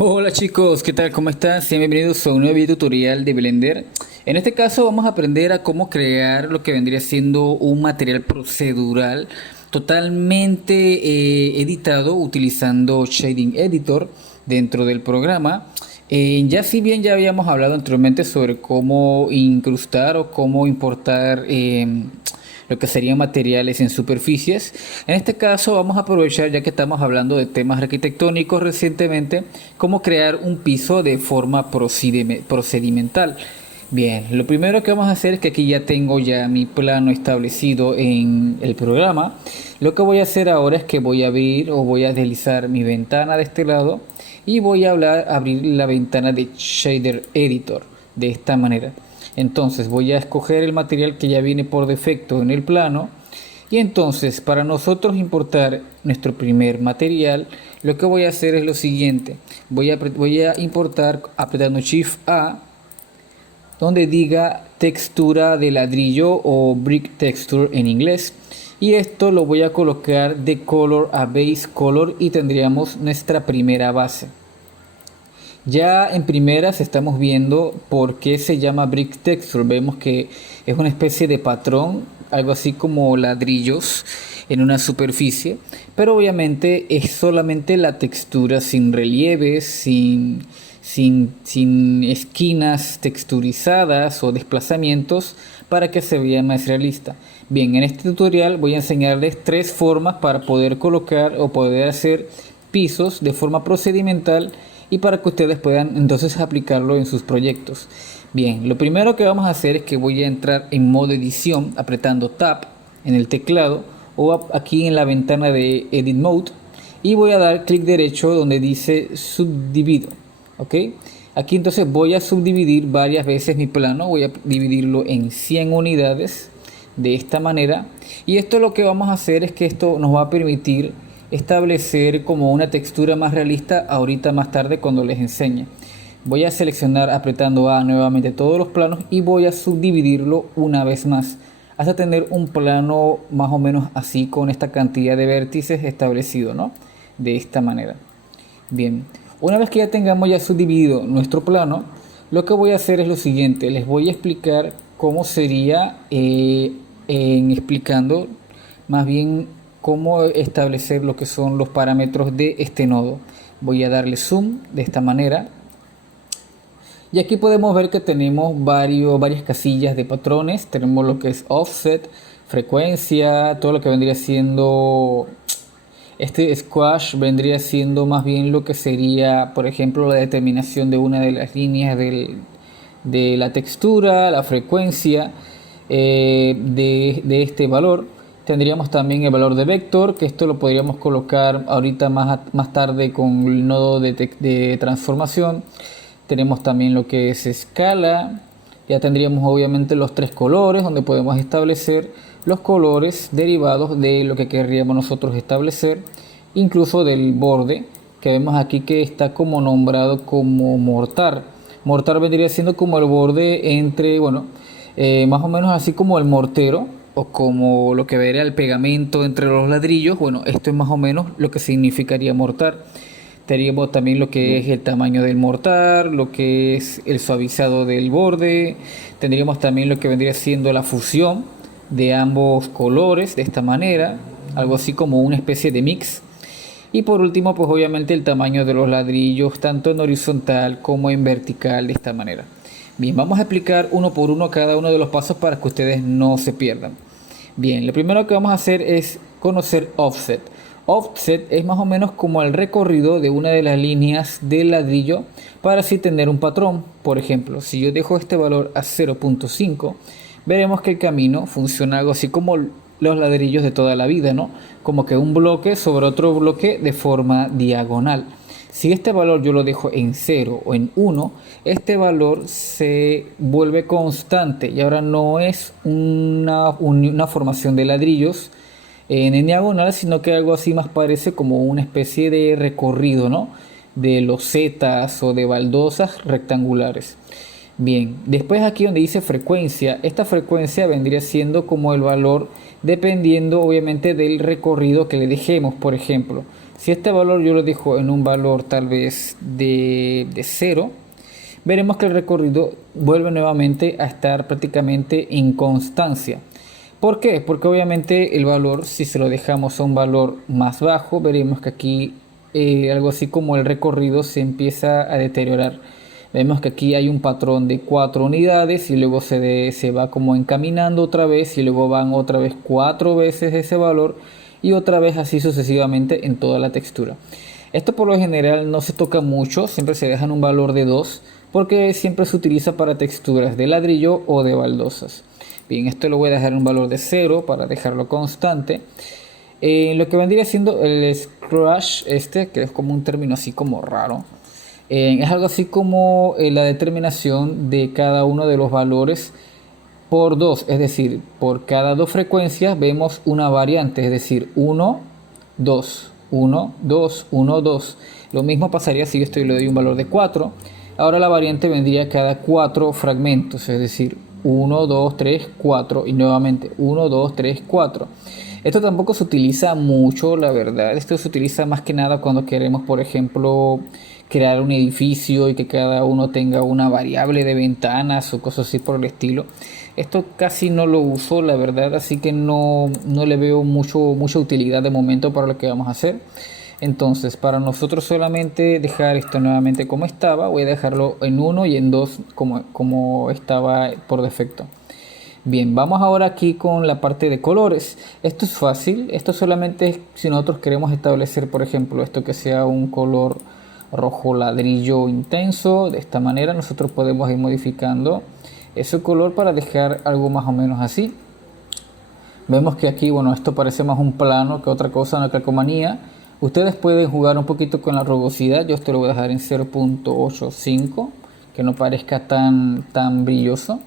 Hola chicos, ¿qué tal? ¿Cómo están? Sean bienvenidos a un nuevo video tutorial de Blender. En este caso vamos a aprender a cómo crear lo que vendría siendo un material procedural totalmente editado utilizando Shading Editor dentro del programa. Ya si bien ya habíamos hablado anteriormente sobre cómo incrustar o cómo importar lo que serían materiales en superficies. En este caso vamos a aprovechar, ya que estamos hablando de temas arquitectónicos recientemente, cómo crear un piso de forma procedimental. Bien, lo primero que vamos a hacer es que aquí ya tengo ya mi plano establecido en el programa. Lo que voy a hacer ahora es que voy a abrir o voy a deslizar mi ventana de este lado y voy a abrir la ventana de Shader Editor de esta manera. Entonces voy a escoger el material que ya viene por defecto en el plano, y entonces para nosotros importar nuestro primer material, lo que voy a hacer es lo siguiente: voy a importar apretando Shift A, donde diga textura de ladrillo o brick texture en inglés, y esto lo voy a colocar de color a base color y tendríamos nuestra primera base. Ya en primeras estamos viendo por qué se llama brick texture. Vemos que es una especie de patrón, algo así como ladrillos en una superficie, pero obviamente es solamente la textura, sin relieves, sin esquinas texturizadas o desplazamientos, para que se vea más realista. Bien, en este tutorial voy a enseñarles tres formas para poder colocar o poder hacer pisos de forma procedimental, y para que ustedes puedan entonces aplicarlo en sus proyectos. Bien, lo primero que vamos a hacer es que voy a entrar en modo edición apretando Tab en el teclado o aquí en la ventana de Edit Mode, y voy a dar clic derecho donde dice subdivido. ¿Ok? Aquí entonces voy a subdividir varias veces mi plano, voy a dividirlo en 100 unidades de esta manera, y esto lo que vamos a hacer es que esto nos va a permitir establecer como una textura más realista ahorita más tarde cuando les enseñe. Voy a seleccionar apretando A nuevamente todos los planos y voy a subdividirlo una vez más hasta tener un plano más o menos así, con esta cantidad de vértices establecido, ¿no? De esta manera. Bien, una vez que ya tengamos ya subdividido nuestro plano, lo que voy a hacer es lo siguiente: les voy a explicar cómo sería explicando más bien cómo establecer lo que son los parámetros de este nodo. Voy a darle zoom de esta manera, y aquí podemos ver que tenemos varias casillas de patrones. Tenemos lo que es offset, frecuencia, todo lo que vendría siendo este squash, vendría siendo más bien lo que sería, por ejemplo, la determinación de una de las líneas de la textura, la frecuencia de este valor. Tendríamos también el valor de vector, que esto lo podríamos colocar ahorita más tarde con el nodo de transformación. Tenemos también lo que es escala. Ya tendríamos obviamente los tres colores, donde podemos establecer los colores derivados de lo que querríamos nosotros establecer, incluso del borde, que vemos aquí que está como nombrado como mortar. Mortar vendría siendo como el borde entre, bueno, más o menos así como el mortero, o como lo que vería el pegamento entre los ladrillos. Bueno, esto es más o menos lo que significaría mortar. Tendríamos también lo que es el tamaño del mortar, lo que es el suavizado del borde. Tendríamos también lo que vendría siendo la fusión de ambos colores de esta manera. algo así como una especie de mix. Y por último, pues obviamente el tamaño de los ladrillos, tanto en horizontal como en vertical, de esta manera. Bien, vamos a explicar uno por uno cada uno de los pasos para que ustedes no se pierdan. Bien, lo primero que vamos a hacer es conocer offset. Offset es más o menos como el recorrido de una de las líneas del ladrillo para así tener un patrón. Por ejemplo, si yo dejo este valor a 0.5, veremos que el camino funciona algo así como los ladrillos de toda la vida, ¿no? Como que un bloque sobre otro bloque de forma diagonal. Si este valor yo lo dejo en 0 o en 1, este valor se vuelve constante y ahora no es una formación de ladrillos en diagonal, sino que algo así más parece como una especie de recorrido, ¿no? De losetas o de baldosas rectangulares. Bien, después aquí donde dice frecuencia, esta frecuencia vendría siendo como el valor dependiendo obviamente del recorrido que le dejemos. Por ejemplo, si este valor yo lo dejo en un valor tal vez de 0, veremos que el recorrido vuelve nuevamente a estar prácticamente en constancia. ¿Por qué? Porque obviamente el valor, si se lo dejamos a un valor más bajo, veremos que aquí algo así como el recorrido se empieza a deteriorar. Vemos que aquí hay un patrón de 4 unidades y luego se va como encaminando otra vez y luego van otra vez 4 veces ese valor y otra vez así sucesivamente en toda la textura. Esto por lo general no se toca mucho, siempre se deja en un valor de 2 porque siempre se utiliza para texturas de ladrillo o de baldosas. Bien, esto lo voy a dejar en un valor de 0 para dejarlo constante. Lo que vendría siendo el scratch, que es como un término así como raro, es algo así como la determinación de cada uno de los valores por 2, es decir, por cada 2 frecuencias vemos una variante, es decir, 1, 2, 1, 2, 1, 2. Lo mismo pasaría si yo le doy un valor de 4. Ahora la variante vendría cada 4 fragmentos, es decir, 1, 2, 3, 4 y nuevamente 1, 2, 3, 4. Esto tampoco se utiliza mucho, la verdad. Esto se utiliza más que nada cuando queremos, por ejemplo, crear un edificio y que cada uno tenga una variable de ventanas o cosas así por el estilo. Esto casi no lo uso, la verdad, así que no le veo mucha utilidad de momento para lo que vamos a hacer. Entonces, para nosotros solamente dejar esto nuevamente como estaba, voy a dejarlo en 1 y en 2 como estaba por defecto. Bien, vamos ahora aquí con la parte de colores. Esto es fácil, esto solamente es si nosotros queremos establecer, por ejemplo, esto que sea un color rojo ladrillo intenso. De esta manera nosotros podemos ir modificando ese color para dejar algo más o menos así. Vemos que aquí, bueno, esto parece más un plano que otra cosa, una calcomanía. Ustedes pueden jugar un poquito con la rugosidad. Yo esto lo voy a dejar en 0.85, que no parezca tan brilloso.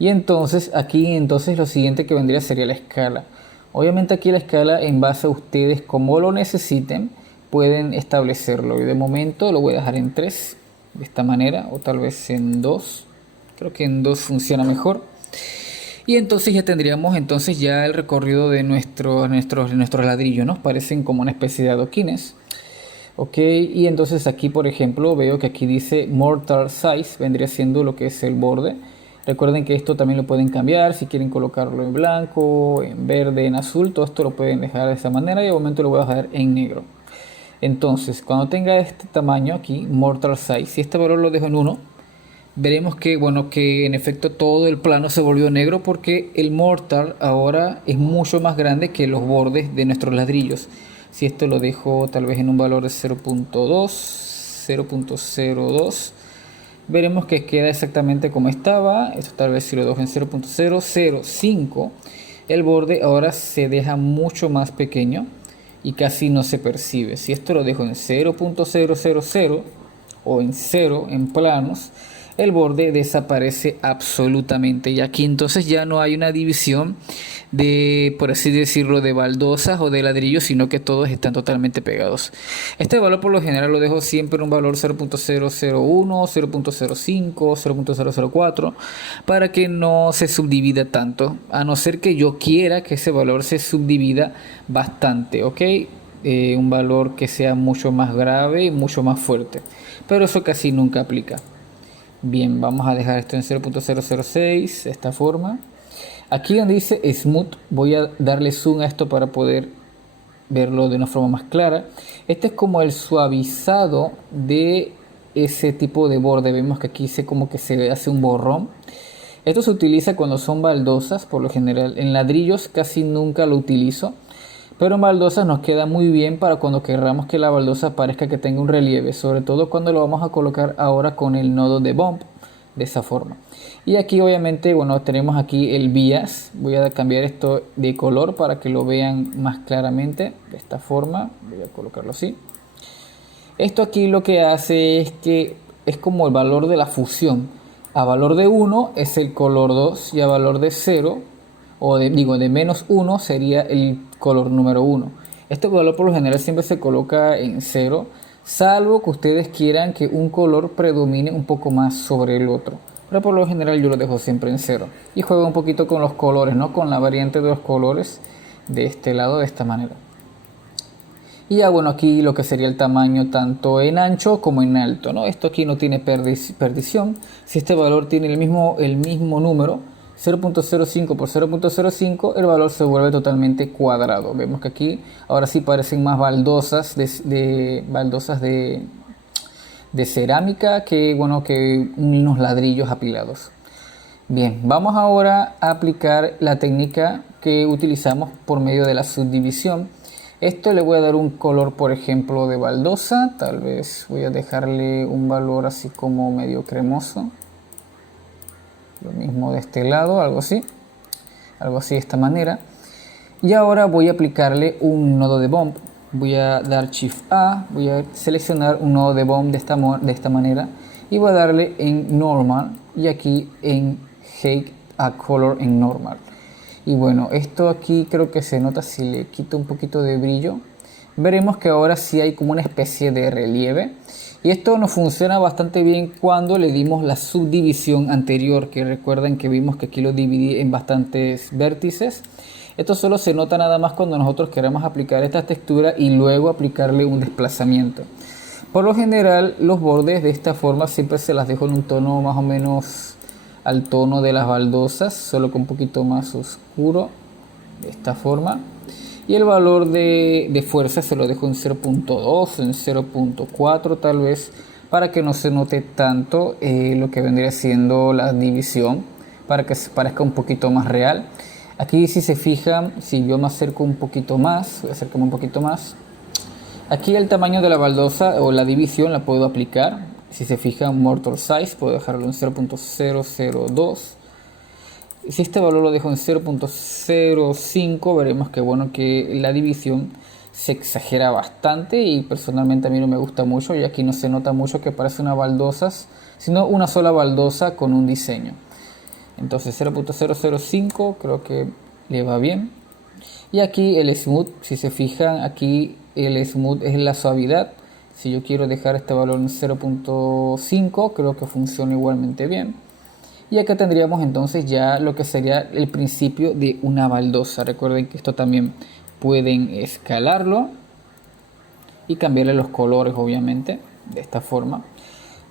Y entonces aquí lo siguiente que vendría sería la escala. Obviamente aquí la escala, en base a ustedes como lo necesiten, pueden establecerlo. Y de momento lo voy a dejar en 3, de esta manera, o tal vez en 2. Creo que en 2 funciona mejor. Y entonces ya tendríamos ya el recorrido de nuestros ladrillos, ¿no? Parecen como una especie de adoquines. Ok, y entonces aquí por ejemplo veo que aquí dice mortar size, vendría siendo lo que es el borde. Recuerden que esto también lo pueden cambiar, si quieren colocarlo en blanco, en verde, en azul, todo esto lo pueden dejar de esa manera y de momento lo voy a dejar en negro. Entonces, cuando tenga este tamaño aquí, mortar size, si este valor lo dejo en 1, veremos que, bueno, que en efecto todo el plano se volvió negro porque el mortar ahora es mucho más grande que los bordes de nuestros ladrillos. Si esto lo dejo tal vez en un valor de 0.2, 0.02, veremos que queda exactamente como estaba. Esto tal vez si lo dejo en 0.005, el borde ahora se deja mucho más pequeño y casi no se percibe. Si esto lo dejo en 0.000 o en 0 en planos, el borde desaparece absolutamente y aquí entonces ya no hay una división de, por así decirlo, de baldosas o de ladrillos, sino que todos están totalmente pegados. Este valor por lo general lo dejo siempre en un valor 0.001, 0.05, 0.004 para que no se subdivida tanto, a no ser que yo quiera que ese valor se subdivida bastante, ¿ok? Un valor que sea mucho más grave y mucho más fuerte, pero eso casi nunca aplica. Bien, vamos a dejar esto en 0.006, de esta forma. Aquí donde dice Smooth, voy a darle zoom a esto para poder verlo de una forma más clara. Este es como el suavizado de ese tipo de borde. Vemos que aquí como que se hace un borrón. Esto se utiliza cuando son baldosas, por lo general. En ladrillos casi nunca lo utilizo, pero en baldosas nos queda muy bien para cuando queramos que la baldosa parezca que tenga un relieve, sobre todo cuando lo vamos a colocar ahora con el nodo de bump, de esa forma. Y aquí obviamente, bueno, tenemos aquí el bias. Voy a cambiar esto de color para que lo vean más claramente, de esta forma. Voy a colocarlo así. Esto aquí lo que hace es que es como el valor de la fusión. A valor de 1 es el color 2 y a valor de 0, o de menos 1 sería el color número 1. Este valor por lo general siempre se coloca en 0, salvo que ustedes quieran que un color predomine un poco más sobre el otro. Pero por lo general yo lo dejo siempre en 0. Y juego un poquito con los colores, ¿no? Con la variante de los colores de este lado, de esta manera. Y ya bueno, aquí lo que sería el tamaño tanto en ancho como en alto, ¿no? Esto aquí no tiene perdición. Si este valor tiene el mismo número, 0.05 por 0.05, el valor se vuelve totalmente cuadrado. Vemos que aquí ahora sí parecen más baldosas de cerámica que, bueno, que unos ladrillos apilados. Bien, vamos ahora a aplicar la técnica que utilizamos por medio de la subdivisión. Esto le voy a dar un color, por ejemplo, de baldosa. Tal vez voy a dejarle un valor así como medio cremoso. Lo mismo de este lado, algo así de esta manera. Y ahora voy a aplicarle un nodo de bump. Voy a dar Shift A, voy a seleccionar un nodo de bump de esta manera y voy a darle en Normal y aquí en Hake a Color en Normal. Y bueno, esto aquí creo que se nota si le quito un poquito de brillo. Veremos que ahora sí hay como una especie de relieve. Y esto nos funciona bastante bien cuando le dimos la subdivisión anterior, que recuerden que vimos que aquí lo dividí en bastantes vértices. Esto solo se nota nada más cuando nosotros queremos aplicar esta textura y luego aplicarle un desplazamiento. Por lo general, los bordes de esta forma siempre se las dejo en un tono más o menos al tono de las baldosas, solo que un poquito más oscuro, de esta forma. Y el valor de fuerza se lo dejo en 0.2, en 0.4 tal vez, para que no se note tanto lo que vendría siendo la división, para que se parezca un poquito más real. Aquí si se fijan, si yo me acerco un poquito más, voy a acercarme un poquito más. Aquí el tamaño de la baldosa o la división la puedo aplicar. Si se fijan, mortar size, puedo dejarlo en 0.002. Si este valor lo dejo en 0.05, veremos que bueno, que la división se exagera bastante y personalmente a mí no me gusta mucho, y aquí no se nota mucho que parece una baldosa, sino una sola baldosa con un diseño. Entonces 0.005 creo que le va bien. Y aquí el smooth, si se fijan, aquí el smooth es la suavidad. Si yo quiero dejar este valor en 0.5, creo que funciona igualmente bien. Y acá tendríamos entonces ya lo que sería el principio de una baldosa. Recuerden que esto también pueden escalarlo y cambiarle los colores, obviamente, de esta forma.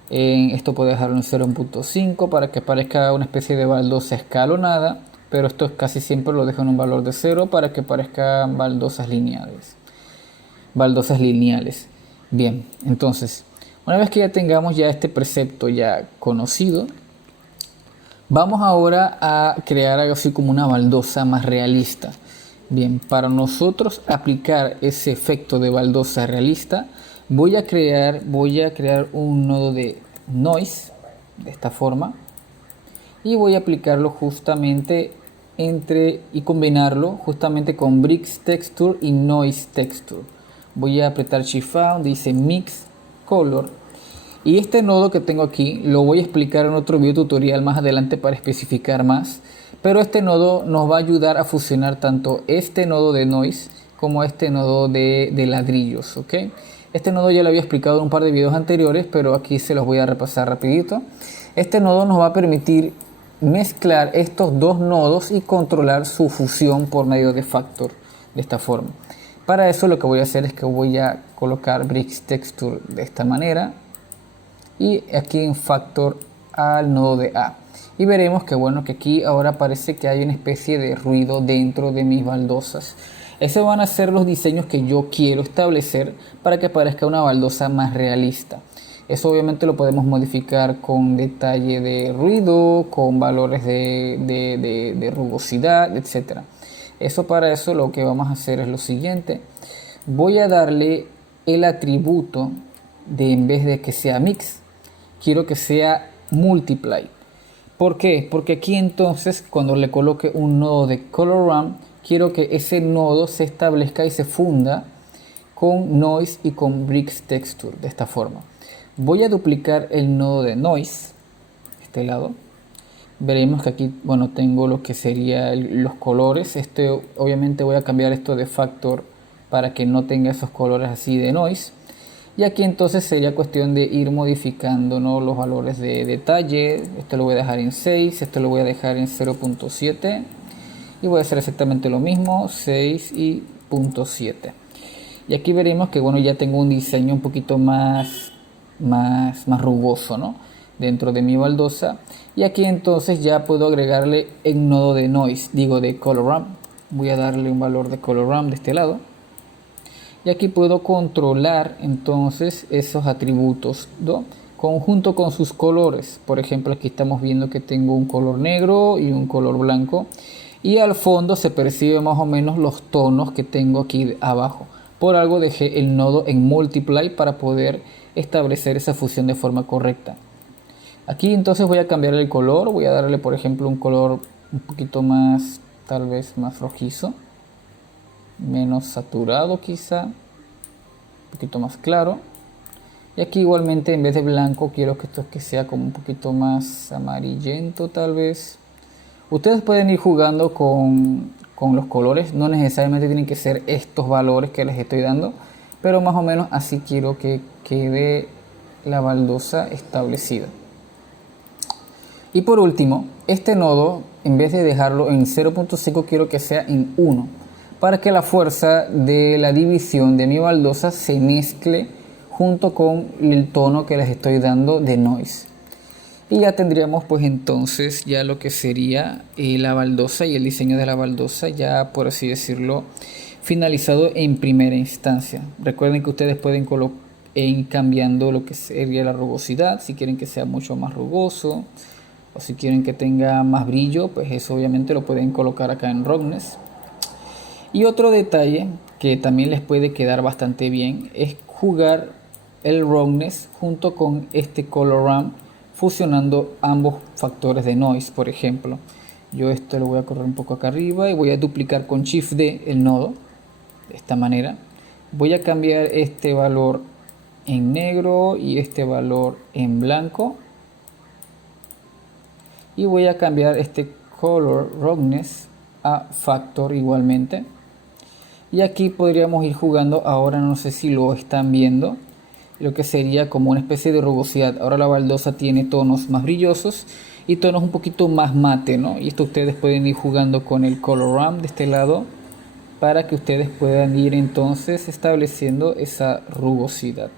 Esto puedo dejarlo en 0.5 para que parezca una especie de baldosa escalonada, pero esto casi siempre lo dejo en un valor de 0 para que parezcan baldosas lineales. Bien, entonces, una vez que ya tengamos ya este precepto ya conocido, vamos ahora a crear algo así como una baldosa más realista. Bien, para nosotros aplicar ese efecto de baldosa realista, voy a crear un nodo de noise de esta forma y voy a aplicarlo justamente y combinarlo justamente con Bricks Texture y Noise Texture. Voy a apretar Shift A donde dice Mix Color. Y este nodo que tengo aquí lo voy a explicar en otro video tutorial más adelante para especificar más. Pero este nodo nos va a ayudar a fusionar tanto este nodo de noise como este nodo de ladrillos, ¿ok? Este nodo ya lo había explicado en un par de videos anteriores, pero aquí se los voy a repasar rapidito. Este nodo nos va a permitir mezclar estos dos nodos y controlar su fusión por medio de Factor, de esta forma. Para eso lo que voy a hacer es que voy a colocar Bricks Texture de esta manera y aquí en Factor al nodo de A. Y veremos que bueno, que aquí ahora parece que hay una especie de ruido dentro de mis baldosas. Esos van a ser los diseños que yo quiero establecer para que parezca una baldosa más realista. Eso obviamente lo podemos modificar con detalle de ruido, con valores de rugosidad, etc. Para eso lo que vamos a hacer es lo siguiente. Voy a darle el atributo de, en vez de que sea mix, quiero que sea multiply. ¿Por qué? Porque aquí entonces cuando le coloque un nodo de color ramp, quiero que ese nodo se establezca y se funda con noise y con bricks texture de esta forma. Voy a duplicar el nodo de noise, este lado. Veremos que aquí, bueno, tengo lo que sería los colores. Obviamente voy a cambiar esto de factor para que no tenga esos colores así de noise. Y aquí entonces sería cuestión de ir modificando, ¿no?, los valores de detalle. Esto lo voy a dejar en 6, esto lo voy a dejar en 0.7 y voy a hacer exactamente lo mismo, 6 y 0.7. Y aquí veremos que, bueno, ya tengo un diseño un poquito más rugoso, ¿no?, dentro de mi baldosa. Y aquí entonces ya puedo agregarle el nodo de noise, de color ramp. Voy a darle un valor de color ramp de este lado. Y aquí puedo controlar entonces esos atributos, ¿no?, conjunto con sus colores. Por ejemplo, aquí estamos viendo que tengo un color negro y un color blanco. Y al fondo se percibe más o menos los tonos que tengo aquí abajo. Por algo dejé el nodo en multiply para poder establecer esa fusión de forma correcta. Aquí entonces voy a cambiar el color. Voy a darle, por ejemplo, un color un poquito más, tal vez más rojizo, menos saturado quizá, un poquito más claro. Y aquí igualmente en vez de blanco quiero que esto sea como un poquito más amarillento tal vez. Ustedes pueden ir jugando con los colores, no necesariamente tienen que ser estos valores que les estoy dando, pero más o menos así quiero que quede la baldosa establecida. Y por último, este nodo, en vez de dejarlo en 0.5, quiero que sea en 1, para que la fuerza de la división de mi baldosa se mezcle junto con el tono que les estoy dando de noise. Y ya tendríamos pues entonces ya lo que sería la baldosa y el diseño de la baldosa, ya por así decirlo, finalizado en primera instancia. Recuerden que ustedes pueden ir cambiando lo que sería la rugosidad, si quieren que sea mucho más rugoso o si quieren que tenga más brillo, pues eso obviamente lo pueden colocar acá en roughness. Y otro detalle que también les puede quedar bastante bien es jugar el roughness junto con este color ramp, fusionando ambos factores de noise. Por ejemplo, yo esto lo voy a correr un poco acá arriba y voy a duplicar con Shift D el nodo de esta manera. Voy a cambiar este valor en negro y este valor en blanco y voy a cambiar este color roughness a factor igualmente. Y aquí podríamos ir jugando, ahora no sé si lo están viendo, lo que sería como una especie de rugosidad. Ahora la baldosa tiene tonos más brillosos y tonos un poquito más mate, ¿no? Y esto ustedes pueden ir jugando con el color ramp de este lado para que ustedes puedan ir entonces estableciendo esa rugosidad.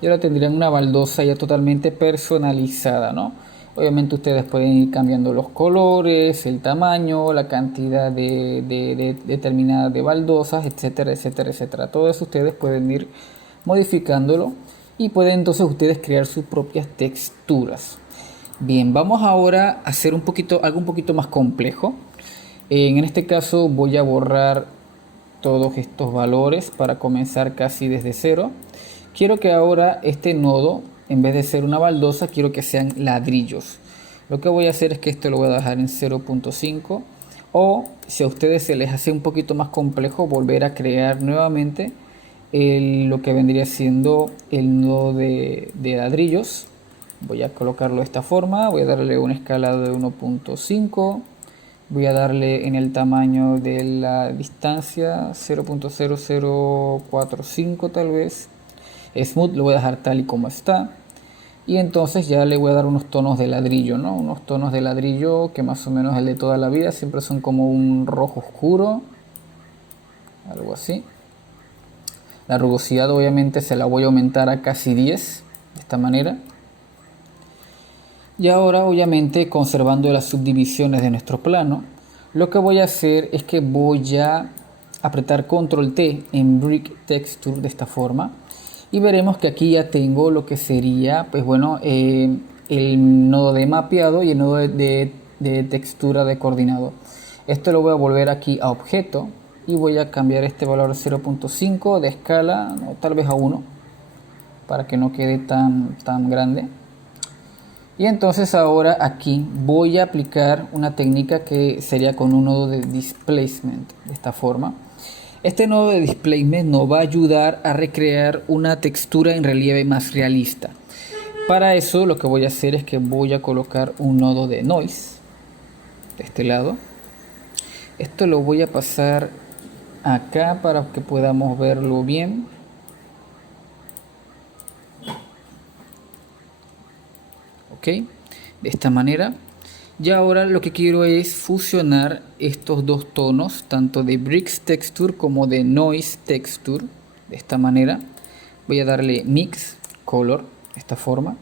Y ahora tendrían una baldosa ya totalmente personalizada, ¿no? Obviamente ustedes pueden ir cambiando los colores, el tamaño, la cantidad de determinada de baldosas, etcétera, etcétera, etcétera. Todo eso ustedes pueden ir modificándolo y pueden entonces ustedes crear sus propias texturas. Bien, vamos ahora a hacer algo un poquito más complejo. En este caso voy a borrar todos estos valores para comenzar casi desde cero. Quiero que ahora este nodo, en vez de ser una baldosa, quiero que sean ladrillos. Lo que voy a hacer es que esto lo voy a dejar en 0.5, o si a ustedes se les hace un poquito más complejo, volver a crear nuevamente lo que vendría siendo el nodo de ladrillos. Voy a colocarlo de esta forma, voy a darle una escala de 1.5, voy a darle en el tamaño de la distancia 0.0045 tal vez. Smooth lo voy a dejar tal y como está. Y entonces ya le voy a dar unos tonos de ladrillo, ¿no? Unos tonos de ladrillo que más o menos el de toda la vida. Siempre son como un rojo oscuro. Algo así. La rugosidad obviamente se la voy a aumentar a casi 10. De esta manera. Y ahora obviamente conservando las subdivisiones de nuestro plano, Lo que voy a hacer es que voy a apretar control T en Brick Texture de esta forma y veremos que aquí ya tengo lo que sería, pues bueno, el nodo de mapeado y el nodo de textura de coordinado. Esto lo voy a volver aquí a objeto y voy a cambiar este valor 0.5 de escala, no, tal vez a 1, para que no quede tan grande. Y entonces ahora aquí voy a aplicar una técnica que sería con un nodo de displacement de esta forma. Este nodo de displacement nos va a ayudar a recrear una textura en relieve más realista. Para eso lo que voy a hacer es que voy a colocar un nodo de noise de este lado. Esto lo voy a pasar acá para que podamos verlo bien. Ok, de esta manera. Y ahora lo que quiero es fusionar estos dos tonos, tanto de Bricks Texture como de Noise Texture, de esta manera. Voy a darle Mix Color, de esta forma.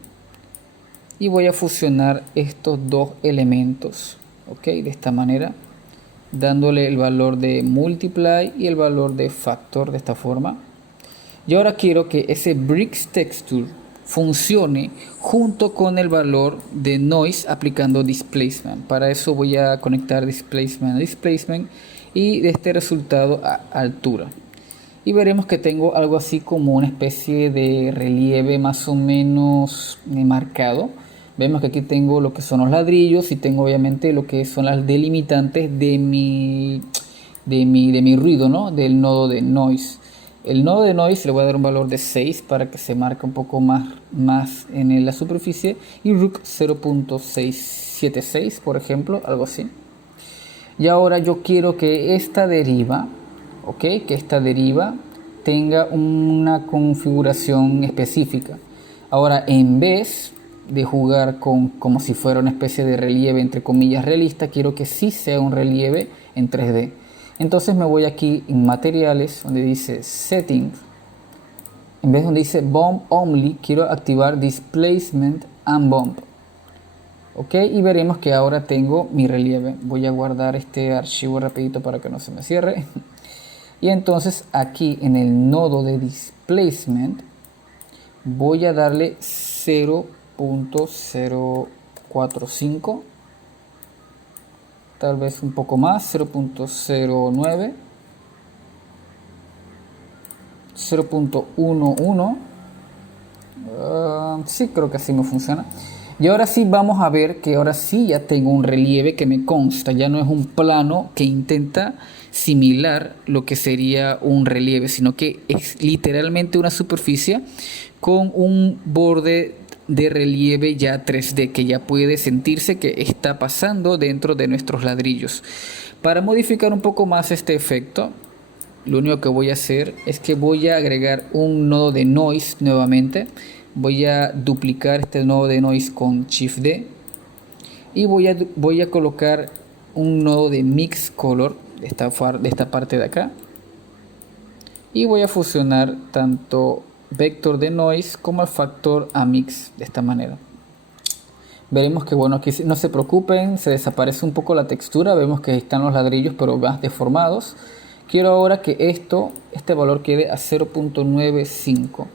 Y voy a fusionar estos dos elementos, ok, de esta manera. Dándole el valor de Multiply y el valor de Factor, de esta forma. Y ahora quiero que ese Bricks Texture funcione junto con el valor de Noise aplicando Displacement. Para eso voy a conectar Displacement a Displacement y de este resultado a altura. Y veremos que tengo algo así como una especie de relieve más o menos marcado. Vemos que aquí tengo lo que son los ladrillos y tengo obviamente lo que son las delimitantes de mi ruido, ¿no? Del nodo de Noise. El nodo de noise le voy a dar un valor de 6 para que se marque un poco más en la superficie y rook 0.676 por ejemplo, algo así. Y ahora yo quiero que esta deriva, ok, que esta deriva tenga una configuración específica. Ahora en vez de jugar como si fuera una especie de relieve entre comillas realista, quiero que sí sea un relieve en 3D. Entonces me voy aquí en materiales donde dice settings, en vez donde dice bump only, quiero activar displacement and bump, ok, y veremos que ahora tengo mi relieve. Voy a guardar este archivo rapidito para que no se me cierre. Y entonces aquí en el nodo de displacement voy a darle 0.045, tal vez un poco más, 0.09, 0.11, sí, creo que así me funciona. Y ahora sí vamos a ver que ahora sí ya tengo un relieve que me consta, ya no es un plano que intenta similar lo que sería un relieve, sino que es literalmente una superficie con un borde de relieve ya 3D que ya puede sentirse que está pasando dentro de nuestros ladrillos. Para modificar un poco más este efecto, lo único que voy a hacer es que voy a agregar un nodo de noise nuevamente. Voy a duplicar este nodo de noise con Shift D y voy a colocar un nodo de mix color de esta parte de acá y voy a fusionar tanto vector de noise como el factor a mix de esta manera. Veremos que bueno, aquí no se preocupen, se desaparece un poco la textura, vemos que están los ladrillos pero más deformados. Quiero ahora que este valor quede a 0.95.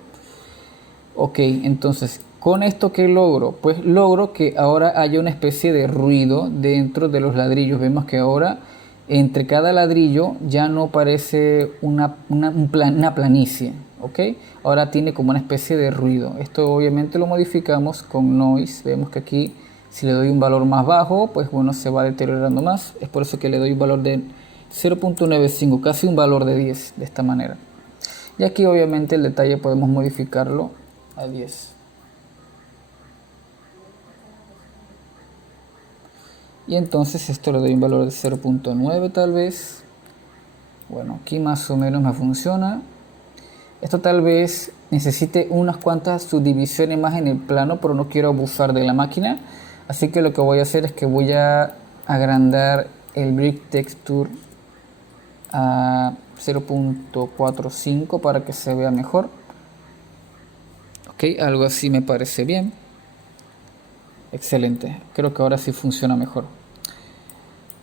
Ok, entonces con esto ¿qué logro? Pues logro que ahora haya una especie de ruido dentro de los ladrillos. Vemos que ahora entre cada ladrillo ya no parece una planicie, ¿ok? Ahora tiene como una especie de ruido. Esto obviamente lo modificamos con noise. Vemos que aquí si le doy un valor más bajo, pues bueno, se va deteriorando más. Es por eso que le doy un valor de 0.95, casi un valor de 10 de esta manera. Y aquí obviamente el detalle podemos modificarlo a 10. Y entonces esto le doy un valor de 0.9 tal vez. Bueno, aquí más o menos me funciona. Esto tal vez necesite unas cuantas subdivisiones más en el plano, pero no quiero abusar de la máquina. Así que lo que voy a hacer es que voy a agrandar el Brick Texture a 0.45 para que se vea mejor. Ok, algo así me parece bien. Excelente, creo que ahora sí funciona mejor.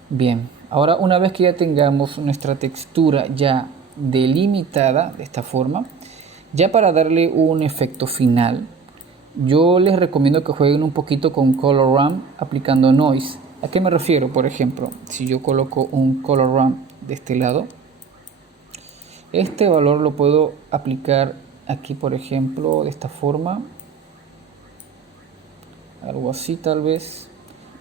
Bien, Ahora, una vez que ya tengamos nuestra textura ya delimitada de esta forma, ya para darle un efecto final, yo les recomiendo que jueguen un poquito con Color Ramp aplicando Noise. ¿A qué me refiero? Por ejemplo, si yo coloco un Color Ramp de este lado, este valor lo puedo aplicar aquí, por ejemplo, de esta forma, algo así tal vez,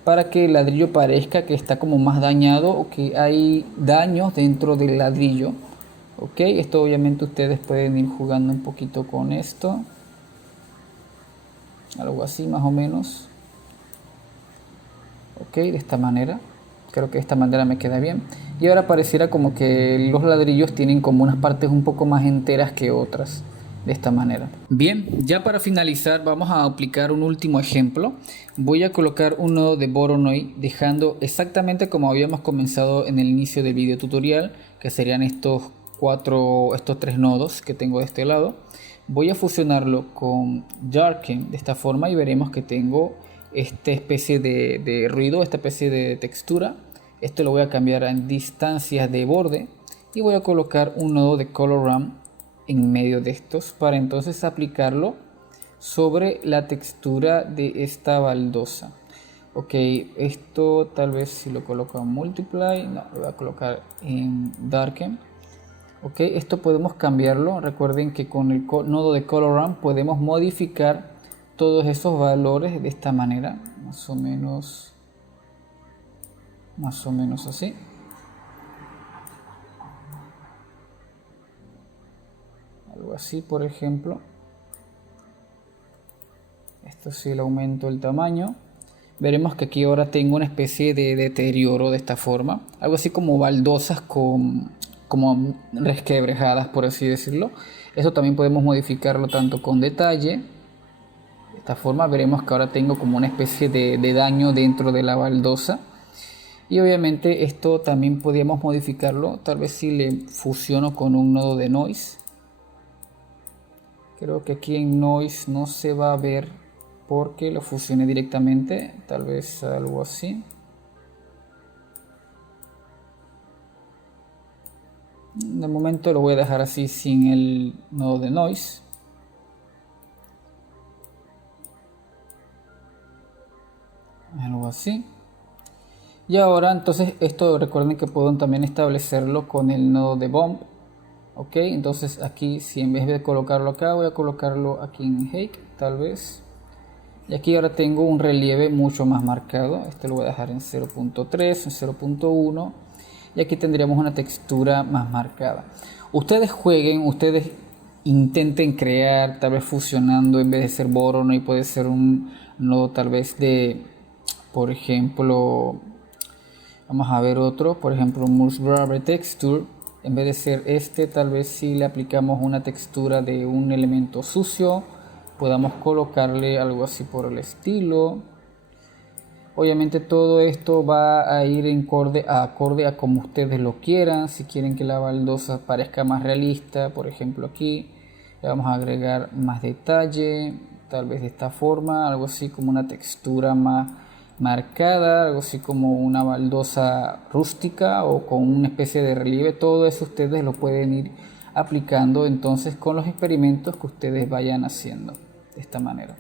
para que el ladrillo parezca que está como más dañado o que hay daños dentro del ladrillo. Ok, esto obviamente ustedes pueden ir jugando un poquito con esto, algo así más o menos. Ok, de esta manera, creo que de esta manera me queda bien. Y ahora pareciera como que los ladrillos tienen como unas partes un poco más enteras que otras, de esta manera. Bien, ya para finalizar vamos a aplicar un último ejemplo. Voy a colocar un nodo de Voronoi dejando exactamente como habíamos comenzado en el inicio del video tutorial, que serían estos tres nodos que tengo de este lado. Voy a fusionarlo con Darken de esta forma y veremos que tengo esta especie de ruido, esta especie de textura. Esto lo voy a cambiar en distancias de borde y voy a colocar un nodo de Color Ramp en medio de estos para entonces aplicarlo sobre la textura de esta baldosa. Ok, esto tal vez si lo coloco en Multiply, no, lo voy a colocar en Darken. Ok, esto podemos cambiarlo. Recuerden que con el nodo de Color Ramp podemos modificar todos esos valores de esta manera, más o menos así. Algo así, por ejemplo. Esto sí le aumento el tamaño. Veremos que aquí ahora tengo una especie de deterioro de esta forma. Algo así como baldosas como resquebrajadas, por así decirlo. Eso también podemos modificarlo tanto con detalle. De esta forma veremos que ahora tengo como una especie de daño dentro de la baldosa. Y obviamente esto también podríamos modificarlo. Tal vez si le fusiono con un nodo de Noise. Creo que aquí en Noise no se va a ver porque lo fusioné directamente. Tal vez algo así. De momento lo voy a dejar así sin el nodo de Noise. Algo así. Y ahora entonces esto recuerden que puedo también establecerlo con el nodo de Bump. Ok, entonces aquí si en vez de colocarlo acá voy a colocarlo aquí en Hake tal vez. Y aquí ahora tengo un relieve mucho más marcado. Este lo voy a dejar en 0.3, en 0.1. Y aquí tendríamos una textura más marcada. Ustedes jueguen, ustedes intenten crear, tal vez fusionando en vez de ser Voronoi puede ser un nodo tal vez de, por ejemplo, vamos a ver otro, por ejemplo Multiple Texture. En vez de ser este, tal vez si le aplicamos una textura de un elemento sucio, podamos colocarle algo así por el estilo. Obviamente todo esto va a ir acorde a como ustedes lo quieran. Si quieren que la baldosa parezca más realista, por ejemplo aquí le vamos a agregar más detalle, tal vez de esta forma, algo así como una textura más marcada, algo así como una baldosa rústica o con una especie de relieve. Todo eso ustedes lo pueden ir aplicando entonces con los experimentos que ustedes vayan haciendo de esta manera.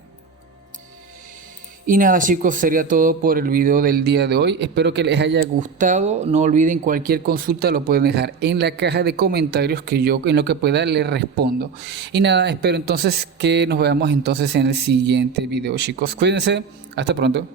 Y nada chicos, sería todo por el video del día de hoy. Espero que les haya gustado. No olviden, cualquier consulta lo pueden dejar en la caja de comentarios que yo en lo que pueda les respondo. Y nada, espero entonces que nos veamos entonces en el siguiente video chicos. Cuídense, hasta pronto.